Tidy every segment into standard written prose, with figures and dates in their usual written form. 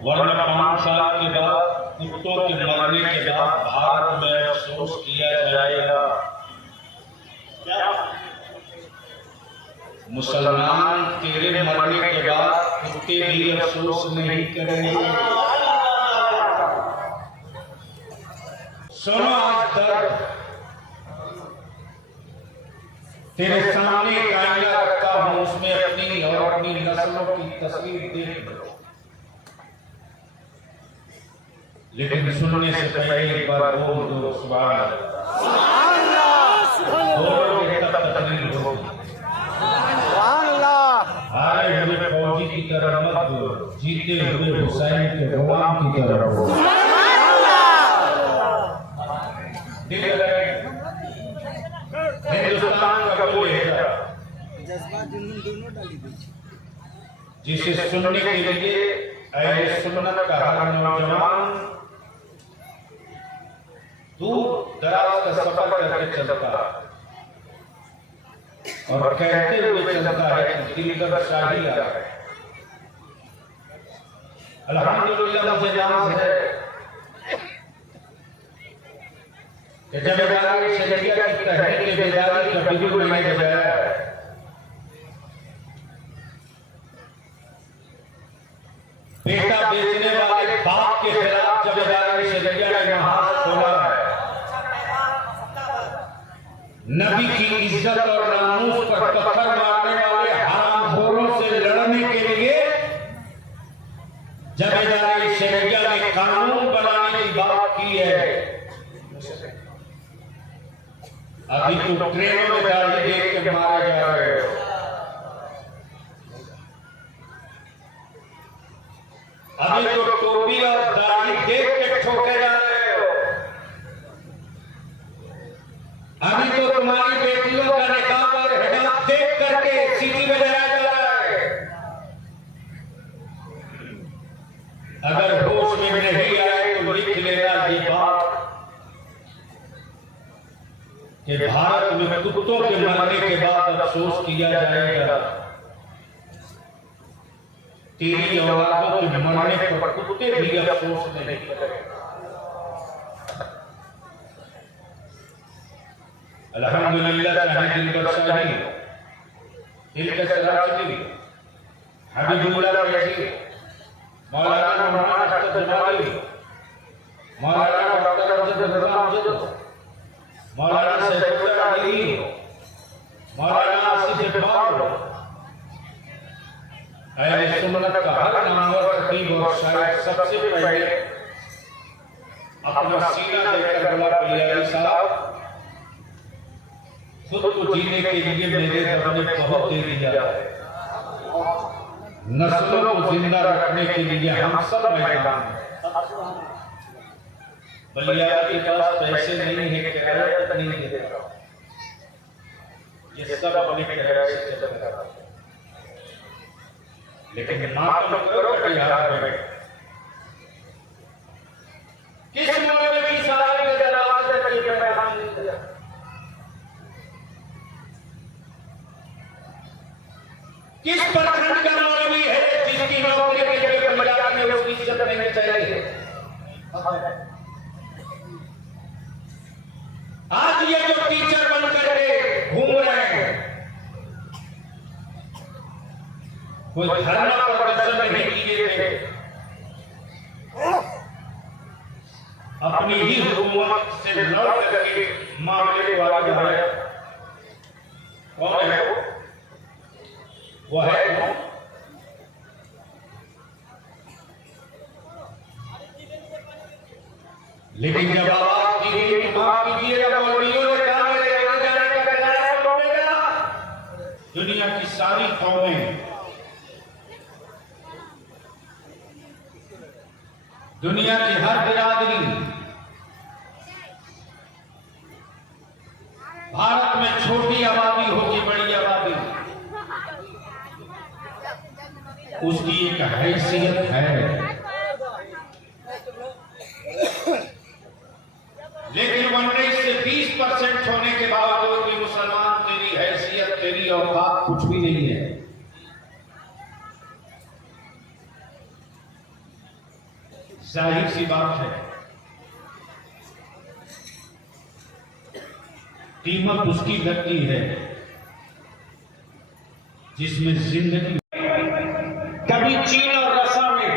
वरना 5 साल के बाद कुत्तों के मरने के बाद भारत में अफसोस किया जाएगा। क्या मुसलमान तेरे मरने के बाद कुत्ते भी अफसोस नहीं करेंगे? सुनो आज तक तेरे सामने एक आईना रखा हूं, उसमें अपनी और अपनी नस्लों की तस्वीर देख लो, लेकिन सुनने से पहले एक बार बोल दो सुभान अल्लाह। बोलोगे तब तकलीफ होगी। हारे हुए फौजी की तरह मत बोलो, जीते हुए हुसैन के गुलाम की तरह बोलो। हिंदुस्तान का कोई है जिसे सुनने के लिए अहले सुन्नत का हर नौजवान दूर दराज का सफर करके चलता और कहते हुए चलता है कि दिल का शाही आ है। अल्हम्दुलिल्लाह मुझे नाज है कि जमींदारी शरीयत की तहरीक बेदारी का वीडियो मैंने बनाया है। बेटा बेचने वाले बाप के खिलाफ जमींदारी शरीयत ने हाथ खोला है। नबी की इज्जत और नामूस पर पत्थर मारने वाले हरामखोरों से लड़ने के लिए जमींदारी शरीयत ने कानून बनाने की बात की है। अभी तो ट्रेनों में दाढ़ी देख के मारे जा रहे हो। अभी तो टोपी और दाढ़ी देख के ठोके जा रहे हो। अभी तो तुम्हारी बेटियों का निकाब और हिजाब देख करके सीटी में लगाया जा रहा है। अगर होश में नहीं आए तो लिख लेना ये बात कि भारत में कुत्तों के मरने के बाद अफसोस किया जाएगा। तेरी औलादों के मरने पर कुत्ते भी अफसोस नहीं करेंगे। अल्हम्दुलिल्लाह चाहे दिल का शाही, दिल का सराचली, हबीबुल्लाह रशीद, मौलाना मोहम्मद अख्तर जमाली, मौलाना डॉक्टर अब्दुल रज़ाक, मौलाना सैफुल्लाह अली, मौलाना आसिफ इकबाल, अहले सुन्नत का हर नामवर खतीब और शायर सबसे पहले अपना सीना देकर बोला पियारी साहब खुद को जीने के लिए मेरे रब ने बहुत दे दिया है। नस्लों को जिंदा रखने के लिए हम सब मैदान हैं। बलिया के पास पैसे नहीं है, किराया नहीं देता, ये सब अपने किराए से चल रहा है। लेकिन मातम करो कटिहार में किस मौलवी की सलाह के जनाब से कहीं पे पैसा नहीं दिया? किस प्रखंड का मौलवी है जिसकी नौकरी के लिए पंजाब में उसकी इज्जत नहीं चाहिए? आज ये जो टीचर बन करके घूम रहे हैं, कोई धरना प्रदर्शन नहीं किए थे, अपनी ही हुकूमत से लड़ करके मामले को आगे बढ़ाया। कौन है वो है कौन? लेकिन जब आवाज कीजिए माफ कीजिएगा, मौलवियों ने कहा मेरे आने जाने का किराया कौन? दुनिया की सारी कौमें, दुनिया की हर बिरादरी भारत में छोटी आबादी हो कि बड़ी आबादी, उसकी एक हैसियत है। लेकिन 19 से 20% होने के बावजूद भी मुसलमान तेरी हैसियत, तेरी औकात कुछ भी नहीं है। जाहिर सी बात है, कीमत उसकी लगती है जिसमें जिंदगी। कभी चीन और रसा में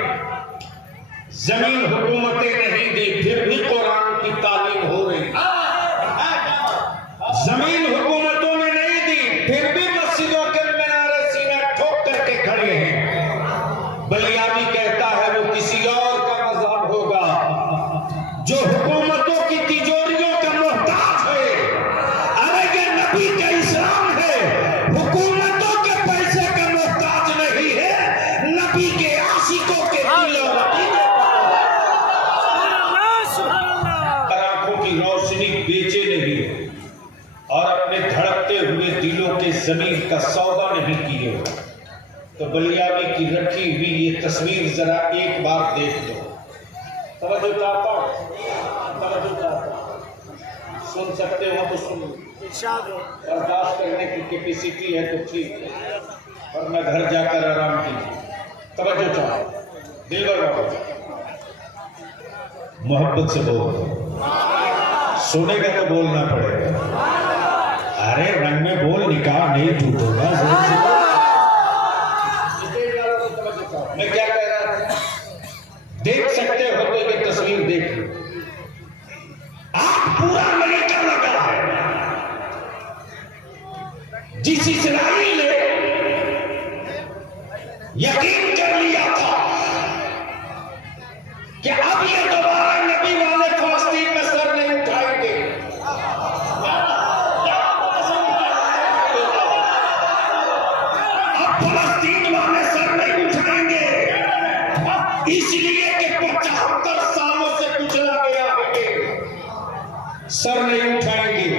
जमीन हुकूमतें नहीं दी, फिर भी कुरान की तालीम हो रही। जमीन हुकूमतों ने नहीं दी, फिर भी मस्जिदों के मीनारे सीना ठोक करके खड़े हैं। बलियाबी कहता है वो किसी और का मजहब होगा जो हुकूमतों की तिजोरियों का मोहताज है। अरे ये नबी का इस्लाम है, हुकूमतों के पैसे का मोहताज नहीं है, नबी के आशिकों के आंखों की रोशनी बेचे नहीं और अपने धड़कते हुए दिलों के जमीन का सौदा नहीं किए। तो बलियाबी की रखी हुई ये तस्वीर जरा एक बार देख लो। तवज्जो चाहता हूं, तवज्जो चाहता हूं। सुन सकते हो तो सुन, बर्दाश्त करने की कैपेसिटी है तो ठीक है, और मैं घर जाकर आराम कीजिए। तवज्जो चाहता, दिल लगाओ, मोहब्बत से बोलो, सुनेगा तो बोलना पड़ेगा। अरे रंग में बोल, निकाह नहीं टूटेगा। मैं क्या कह रहा था, देख सकते हो तो ये तस्वीर देख लो। आप पूरा अमेरिका लगा है, जिस इस्राइल ने यकीन कर लिया था कि अब ये दोबारा नबी वाले फलस्तीन में सर नहीं उठाएंगे, अब फलस्तीन वाले सर नहीं उठाएंगे, इसलिए कि 75 सालों से कुचला गया है, सर नहीं उठाएंगे।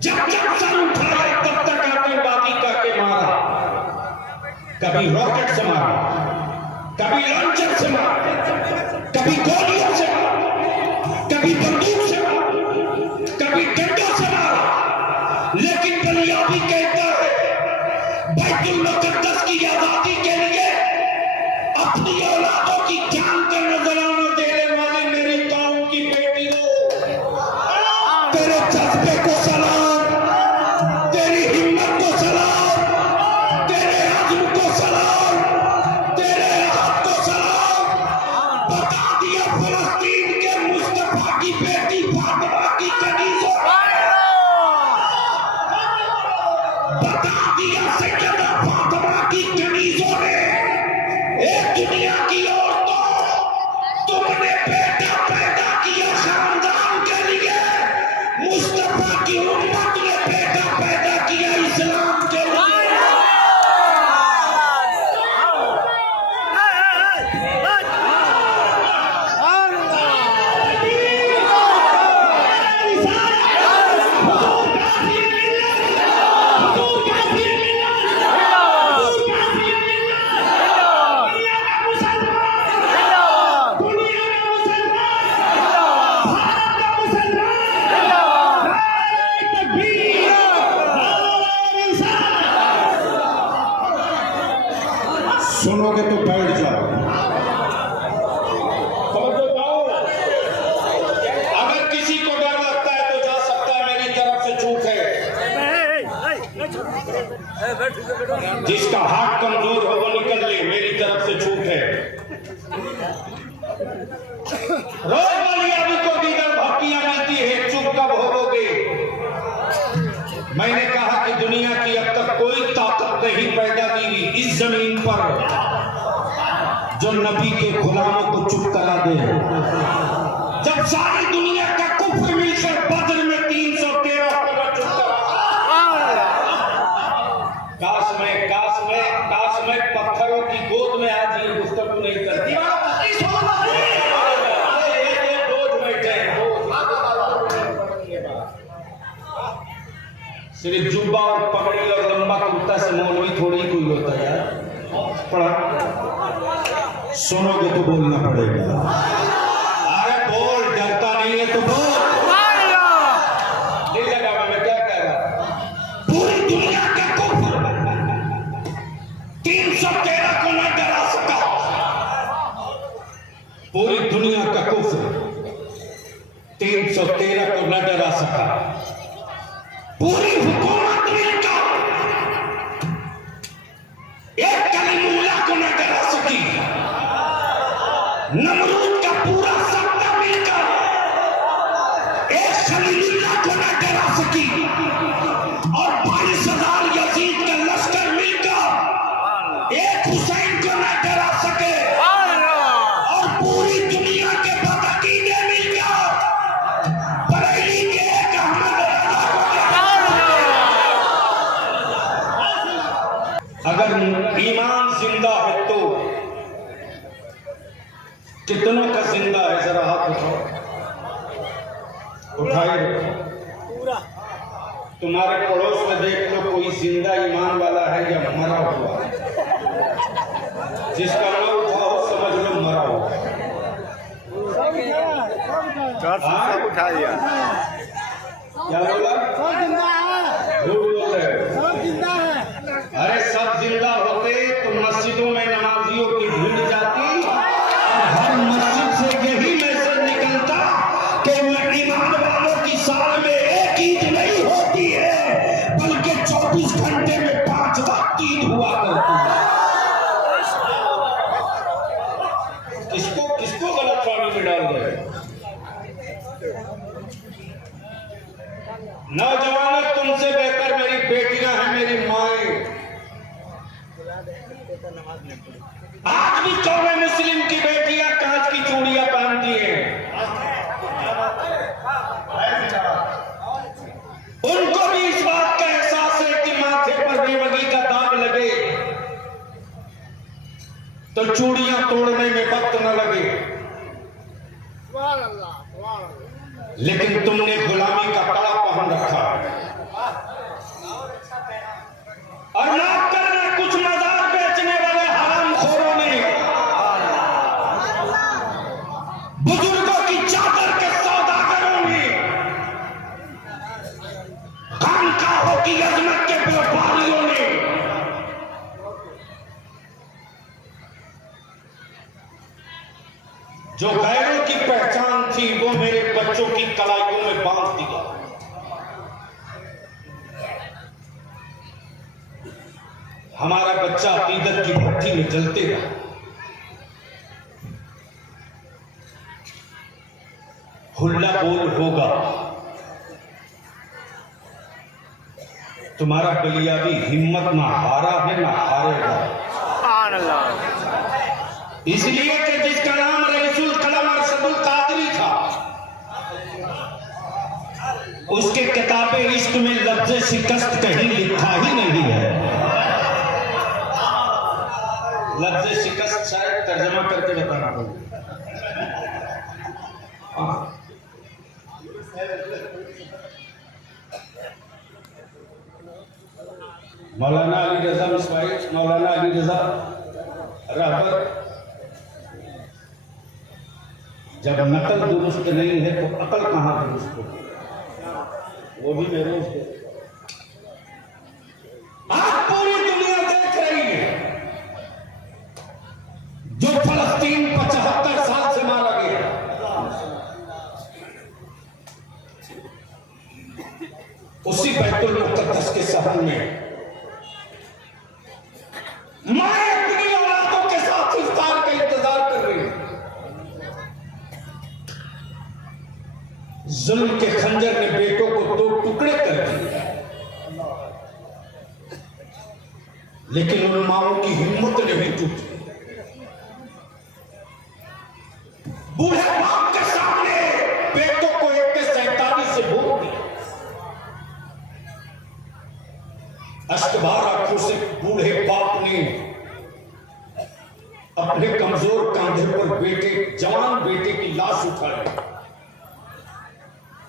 जब जब सर उठाए तब तक आतंकवादी का के मारा, कभी रॉकेट से मारा, कभी लॉन्चर से मारा, कभी गोलियों से मारा, कभी बंदूक से मारा, कभी डंडों से मारा। लेकिन बलियाबी कहता है बैतुल मुकद्दस की आजादी के लिए अपनी औलादों की जान का नजराना देने वाली मेरी कौम की बेटियों, तेरे जज्बे को सलाम, तेरी हिम्मत को सलाम, तेरे अज़्म को सलाम, तेरे हाथ को सलाम। बता दिया फलस्तीन के मुस्तफा की बेटी फातिमा की कनीज़ों, बता दिया सैयदा फातिमा की कनीज़ों ने, एक दुनिया की औरतों, तुमने बेटा पैदा किया खानदान के लिए, मुस्तफा की उम्मत ने बेटा पैदा किया इस्लाम के लिए। सुनोगे तो बैठ जाओ, समझ जाओ। अगर किसी को डर लगता है तो जा सकता है, मेरी तरफ से छूट है। जिसका हाथ कमजोर हो वो निकल ले, मेरी तरफ से छूट है। रोज बलियाबी को दीगर भक्तियां मिलती है, चुप कब होगे? मैंने कहा कि दुनिया की अब तक कोई ताकत नहीं पैदा की इस जमीन पर जो नबी के गुलामों को चुप करा दे। जब सारी दुनिया का कुफ्र मिलकर बदर में 313 को चुप करा, काश में पत्थरों की गोद में आज ये गुफ्तगू नहीं करती। सिर्फ जुब्बा और पगड़ी और लंबा कुर्ता से मौलवी थोड़ी कोई होता है यार। पढ़ा, सुनोगे तो बोलना पड़ेगा। अरे बोल, डरता नहीं है तो बोल। दिल लगा, मैं क्या कह रहा, पूरी दुनिया के कुफ्र 313 को न डरा सका। पूरी दुनिया का कुफ्र 313 को न डरा सका। पूरी हुकूमत मिलकर एक कलीमुल्लाह को न डरा सकी। नमरूद का पूरा सत्ता मिलकर एक खलीलुल्लाह को न डरा सकी। और 22,000 यजीद का लश्कर मिलकर एक हुसैन को न डरा सके। और पूरी दुनिया के बदअकीदे मिलकर बरेली के एक अहमद रजा को। अगर ईमान जिंदा है तो कितनों का जिंदा है? जरा हाथ उठाओ, उठाए पूरा। तुम्हारे पड़ोस में देख लो कोई जिंदा ईमान वाला है या मरा हुआ। जिसका न उठाओ समझ लो मरा हुआ। सब उठा दिया। क्या बोला? झूठ बोल रहे हो। अरे सब जिंदा होते तो मस्जिदों में नमाजियों की भीड़ जाती। हर मस्जिद से यही मैसेज निकलता कि ईमान वालों की साल में एक ईद नहीं होती है, बल्कि 24 घंटे में 5 वक्त ईद हुआ करती है। किसको किसको गलत फहमी में डाल रहे हैं? नौजवानों, तुमसे बेहतर मेरी बेटियां हैं, मेरी माएं। आज भी कौमे मुस्लिम की बेटियां कांच की चूड़ियां पहनती हैं। उनको भी इस बात का एहसास है कि माथे पर बेवगी का दाग लगे तो चूड़ियां तोड़ने में वक्त न लगे। लेकिन तुमने गुलामी का कड़ा पहन रखा और नाक करना कुछ मजाक बेचने वाले हरामखोरों ने, बुजुर्गों की चादर के सौदागरों ने, खानकाहों की अजमत के व्यापारियों ने जो गैरों की पहचान थी वो मेरे बच्चों की कलाइयों में बांध दिया। हमारा बच्चा अकीदत की भट्टी में जलते रहा। हुल्ला बोल होगा। तुम्हारा बलियादी हिम्मत ना हारा है ना हारेगा। इसलिए कि जिसका नाम रईसुल कलम अरशदुल कादरी था, उसके किताबे इश्क में लफ्ज़ शिकस्त कहीं लिखा ही नहीं है। लफ्ज़ शिकस्त शायद तर्जमा करके बताना पड़ेगा। मौलाना अली रजा मिसवाई, मौलाना अली रजा रहबर, जब नकल दुरुस्त नहीं है तो अकल कहाँ दुरुस्त हो? वो भी मेरे उसको। आज पूरी दुनिया देख रही है जो फलस्तीन 75 साल से मारा गया, उसी बैतुल मुक़द्दस के सहन में माए अपनी औलादों के साथ इफ्तार का इंतजार कर रही है। जुल्म के खंजर ने बेटों को 2 टुकड़े कर दिए, लेकिन उन माओं की हिम्मत नहीं टूटी। बूढ़े बाप के सामने बेटों को 147 से भोग दिया। अश्कबार आंखों से बूढ़े बाप ने अपने कमजोर कांधे पर बेटे, जवान बेटे की लाश उठाई।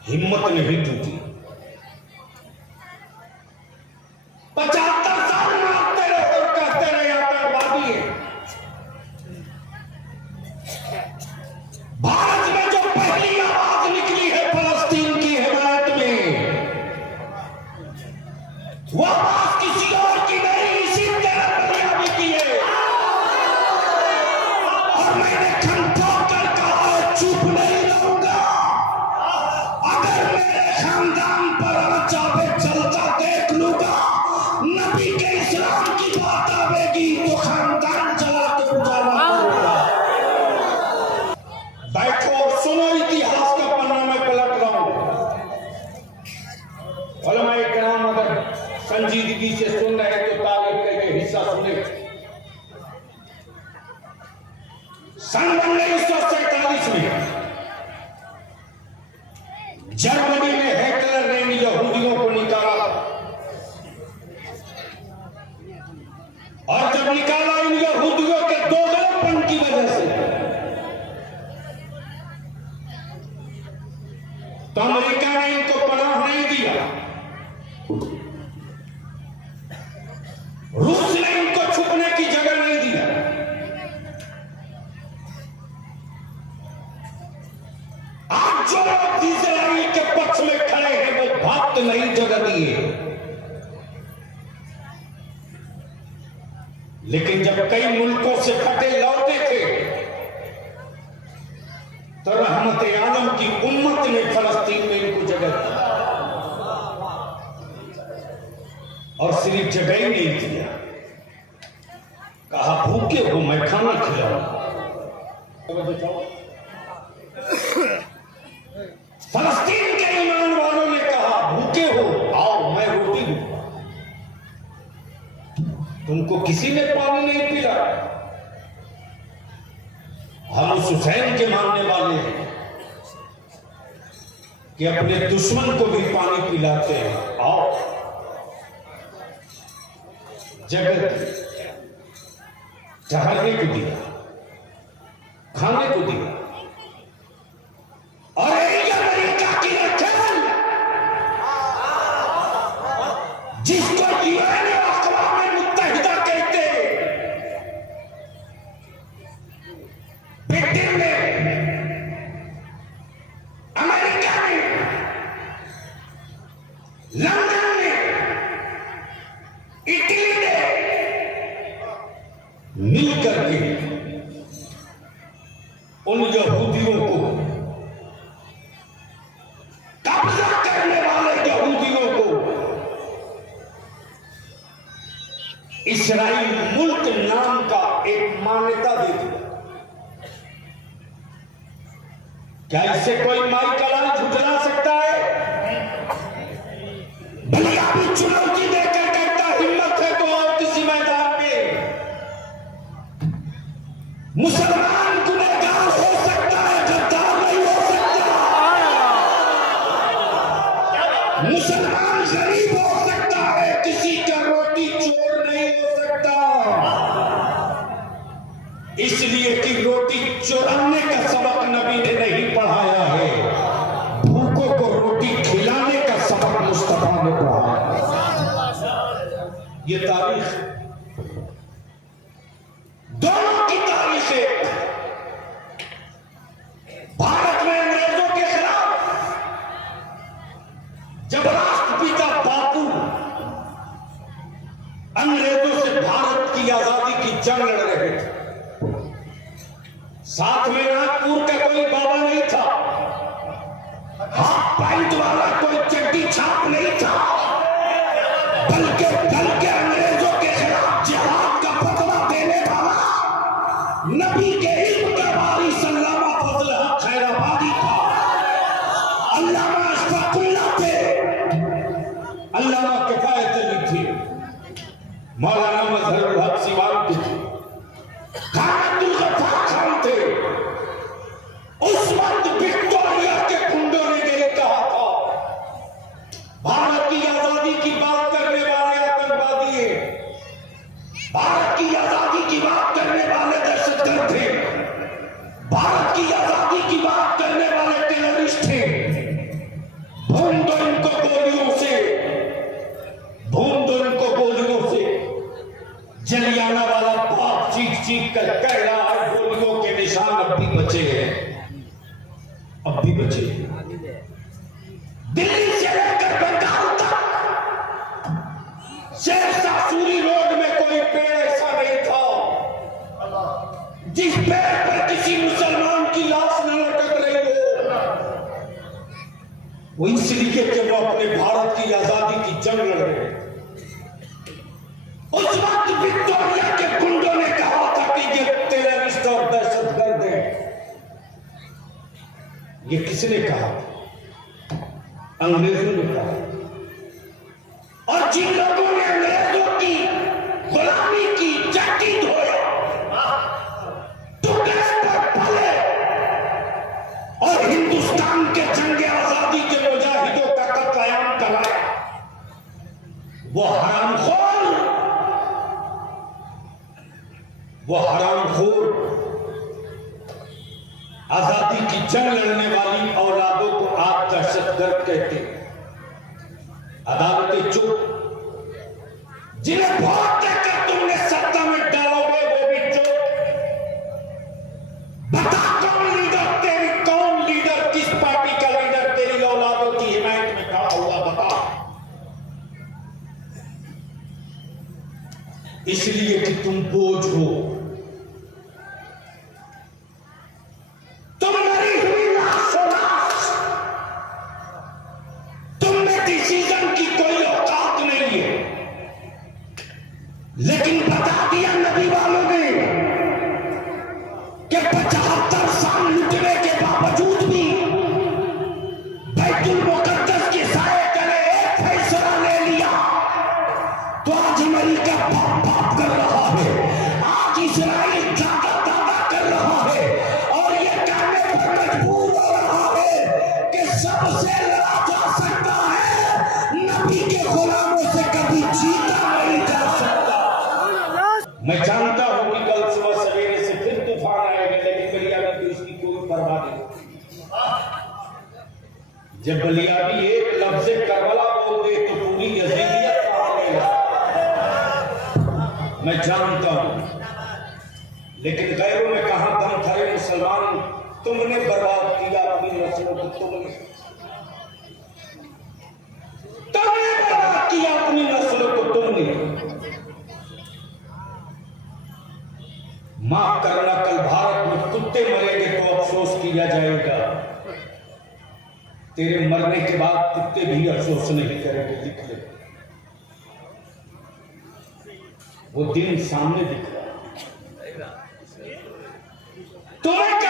हिम्मत नहीं टूटी। 75 साल मारते रहे और कहते रहे आतंकवादी है। भारत में जो पहली आवाज निकली है फलस्तीन की हिमायत में, वो आवाज किसी और की नहीं, इसी तेरे बलियादी की है। और मैंने खंड ठोक कर सन 1947 में जर्मनी में हिटलर ने यहूदियों को निकाला, और जब निकाला इन यहूदियों के दोगलपन की वजह से, तो अमेरिका ने इनको पनाह नहीं दिया, रूस ने इनको छुपने की जगह नहीं दिया। आज जो लोग इजराइल के पक्ष में खड़े हैं वो भक्त नहीं जगह दिए, लेकिन जब कई मुल्कों से फटे लौटे थे तो रहमत आलम की उम्मत ने फलस्तीन में इनको जगह दी, और सिर्फ जगह ही नहीं दिया, कहा भूखे हो मैं खाना खिलाऊं। फलस्तीन के ईमान वालों ने कहा भूखे हो आओ मैं रोटी दूंगा। तुमको किसी ने पानी नहीं पिला। हम उस हुसैन के मानने वाले हैं कि अपने दुश्मन को भी पानी पिलाते हैं। आओ जगत ठहरने को दिया, खाने को दिया, और अमेरिका की रचना जिसको यूएन अक़वाम मुत्तहिदा कहते, ब्रिटेन ने, अमेरिका ने, लंदन ने, इटली ने मिलकर के उन यहूदियों को, कब्जा करने वाले यहूदियों को इस्राइल मुल्क नाम का एक मान्यता दे दिया। क्या इससे कोई माई कलाल झुठला सकता है? भैया भी चुनौती देकर कहता हिम्मत है तो और किसी मैदान में मुसलमान गुनहगार हो सकता है, गद्दार नहीं हो सकता। मुसलमान गरीब हो सकता है, किसी का रोटी चोर नहीं हो सकता। इसलिए कि रोटी चुराने का सबक नबी ने नहीं पढ़ाया है, भूखों को रोटी खिलाने का सबक मुस्तफा ने पढ़ाया। ये तारीख, दोनों की तारीखें, भारत में अंग्रेजों के खिलाफ जब राष्ट्रपिता बापू अंग्रेजों से भारत की आजादी की जंग लड़ रहे थे, साथ में नागपुर का कोई बाबा नहीं था, हाफ पैंट वाला कोई चड्डी छाप नहीं था, बल्कि अंग्रेजों के खिलाफ जिहाद का फतवा देने वाला नबी के इल्म का वारिस अल्लामा फजल हक खैराबादी था, अल्लामा अशफाकुल्लाह थे, अल्लामा किफायत अली थी, मौलाना मजहरुल हक सीवान थे, खान अब्दुल गफ्फार खान थे। उस वक्त विक्टोरिया के गुंडों ने यह कहा था भारत की आजादी की बात करने वाले आतंकवादी हैं, भारत की आजादी की बात करने वाले दहशतगर्द थे, भारत की आजादी की बात करने वाले टेररिस्ट थे। भून दो इनको गोलियों से, भून दो इनको गोलियों से। जलियाना वाला बाप चीख चीख कर कह रहा है गोलियों के निशान अब भी बचे हैं, अब भी बचे। दिल्ली से लेकर बंगाल तक शेख सासूरी रोड में कोई पेड़ ऐसा नहीं था जिस पेड़ पर किसी मुसलमान की लाश न लटक रही हो। वो इसलिए कि वो अपने भारत की आजादी की जंग लड़ रहे। उस वक्त विक्टोरिया के गुंडों ने कहा था कि ये टेररिस्ट और दहशतगर्द है। ये किसने कहा? अंग्रेजों ने कहा। और जिन लोगों ने अंग्रेजों की गुलामी की, जाति धोया, टुकड़े पर वो हरामखोर आजादी की जंग लड़ने वाली औलादों को आप दहशतगर्द कहते हैं। अदालतें चुप, जिन्हें वोट देकर तुमने सत्ता में डालोगे वो भी चुप। बता कौन लीडर किस पार्टी का लीडर तेरी औलादों की हिमायत में खड़ा हुआ, बता। इसलिए कि तुम बोझ हो, तुम मरी हुई लाश, तुम में डिसीजन की कोई औकात नहीं है। लेकिन बता दिया नबी वालों ने कि 75 साल लुटने के बावजूद भी बैतुल मुकद्दस के साए तले एक फैसला ले लिया। तो आज अमेरिका बाप कर रहा है, आज इजराइल दादा कर रहा है, और ये कहने पर मजबूर हो रहा है कि सबसे लड़ा जा सकता है, नबी के गुलामों से कभी जीता नहीं जा सकता। मैं जानता हूं कि कल सुबह सवेरे से फिर तूफान आएगा, लेकिन बलियाबी की उसकी कोई परवाह नहीं। जब बलियाबी एक लफ्ज़ करबला बोल दे तो पूरी यजीदियत कांपने मैं जानता हूं, लेकिन गैरों में कहां दम था मुसलमान। तुमने बर्बाद किया अपनी नस्लों को, तुमने बर्बाद किया अपनी नस्लों को, तुमने। माफ करना, कल भारत में कुत्ते मरेंगे तो अफसोस किया जाएगा, तेरे मरने के बाद कुत्ते भी अफसोस नहीं करेंगे। लिख ले, वो दिन सामने दिख रहा है। तुम्हें